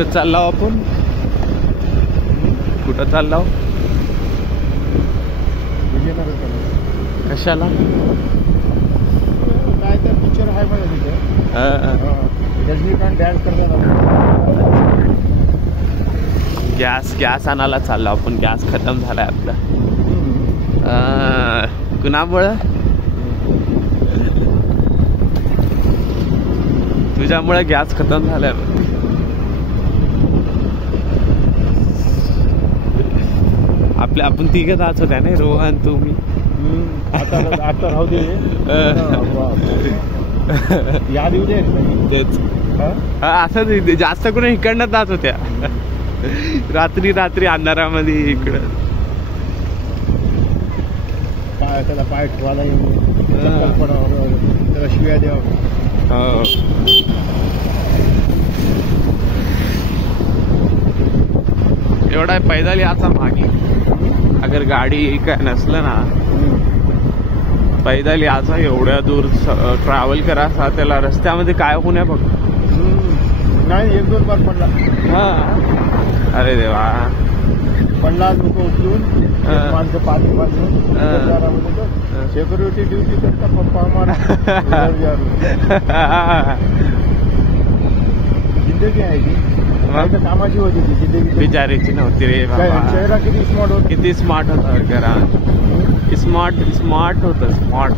कुठं चाललो आपण? कुठं चाललो? कशाला? काय तर पिक्चर आहे मला तिथे. रजनीकांत डान्स करतात. गॅस आणायला चाललो आपण. गॅस खतम झालाय आपला. कुणामुळं? तुझ्यामुळे गॅस खतम झालाय. आपण तिघे जात होत्या ना, रोहन तुम्ही. आता राहू दे. याद येऊ दे. तेच असं जास्त करून इकडनं जात होत्या. रात्री अंधारामध्ये इकडं. पाय त्याला पाय ठेवायला त्याला शिव्या द्यावं. हो. एवढा पैदल याचा मागे. अगर गाडी काय नसलं ना, पैदल याचा एवढ्या दूर ट्रॅव्हल करायचा. त्याला रस्त्यामध्ये काय होऊ नये बघ. नाही, 1-2 बार पडला. हा. अरे देवा. पडला. लोक उचलून माणसं 5 सिक्युरिटी ड्युटी करता पप्पा आम्हाला. जिंदगी आहे ती. कामाची होती ती जिंदगी. बिचारीची नव्हती रे बाबा. चेहरा किती स्मार्ट होता. किती स्मार्ट होता. स्मार्ट होतं. स्मार्ट